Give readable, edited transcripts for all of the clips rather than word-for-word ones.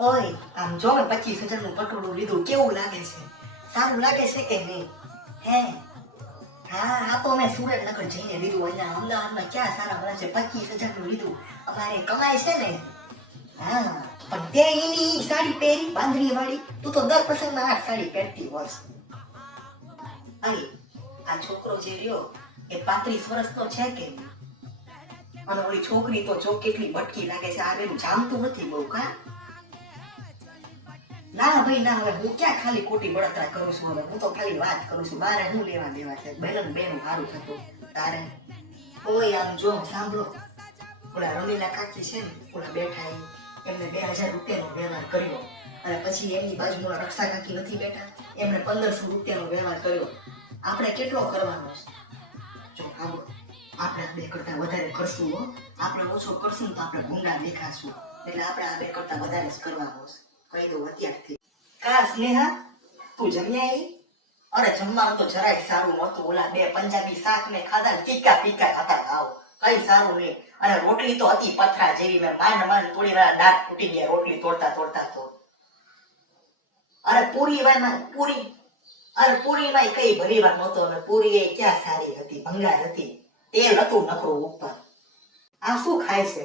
ઓય આમ જો ને 25,000 નું પટોળું લીધું કેવું લાગે છે? સારું લાગે છે કે નહીં? હે હા આ તો મેં સુરેન્દ્રનગર જઈને લીધું. અહીંયા અમદાવાદમાં ક્યાં સારા મળે છે? 25,000 નું લીધું. અમારે કમાય છે ને. હા પણ તે એની સાડી પહેરી બાંધણી વાળી. તું તો 10% આ સાડી પહેરતી હોસ. અરે આ છોકરો જે રહ્યો એ 35 વર્ષનો છે કે નહીં? અને ઓલી છોકરી તો જો કેટલી બટકી લાગે છે. આ બેનું જામતું નથી બહુ કા? ના ભાઈ ના, હવે હું ક્યાં ખાલી ખોટી બળતરા કરું છું. હવે હું તો ખાલી વાત કરું છું. મારે હું લેવા દેવા છે? બેન બેનું સારું થતું તારે. ઓય આમ જો સાંભળો, ઓલા રમીલા કાકી છે ને, ઓલા બેઠા એમને 2,000 રૂપિયાનો વ્યવહાર કર્યો. અને પછી એમની બાજુમાં રક્ષા કાકી નથી બેઠા, એમને 1,500 રૂપિયાનો વ્યવહાર કર્યો. આપણે કેટલો કરવાનો છે? જો સાંભળો, આપણે આ બે કરતા વધારે કરશું હો. આપણે ઓછો કરશું તો આપણે ગુંડા દેખાશું. એટલે આપણે આ બે કરતા વધારે જ કરવાનો છે. કહી દઉં અત્યારથી. કા સ્નેહા, તું જમ્યા આવી? અરે જમવાનું તો જરાય સારું નહોતું. ઓલા 2 પંજાબી શાક ને ખાધા ને ફીકા ફીકા હતા. આવો કઈ સારું નહીં. અને રોટલી તો હતી પથરા જેવી. મેં માંડ થોડી વાર દાંત તૂટી ગયા રોટલી તોડતા તોડતા તો. અરે પૂરી વાયમાં પૂરી, અરે પૂરી માં કઈ ભરી વાર નહોતો. અને પૂરી એ ક્યાં સારી હતી, ભંગાર હતી. તેલ હતું નકરું ઉપર. આ શું ખાય છે?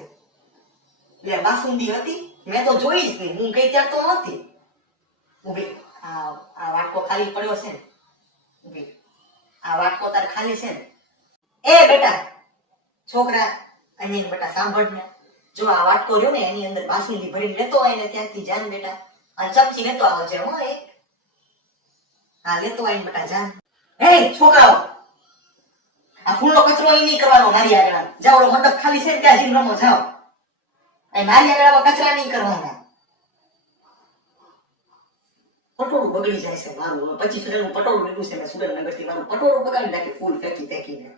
લે બાસુંદી હતી? મેં તો જોઈ જ નહીં. હું કઈ ત્યાં તો નથી. ઉભી આ વાટકો ખાલી પડ્યો છે ને? ઉભી આ વાટકો તાર ખાલી છે ને? એ બેટા છોકરા, અહીંયા બેટા સાંભળ ને. જો આ વાટકો રહ્યો ને એની અંદર બાસુંદી ભરીને લેતો હોય ને ત્યાંથી જાન બેટા. અને ચમચી લેતો આવજે હો. એક હા લેતો આવીને બેટા જાન. એ છોકરાઓ, આ ફૂલનો કચરો એ નહીં કરવાનો મારી આગળ. જાઓ ઓલો મંડપ ખાલી છે ને ત્યાં જઈને રમો જાઓ. મારી આગળ કચરા નહીં કરવાના. પટોળું બગડી જાય છે મારું. 25,000 નું પટોળું લીધું છે મેં સુરેન્દ્રનગર થી. મારું પટોળું બગાડી નાખી ફૂલ ફેંકી ફેંકીને.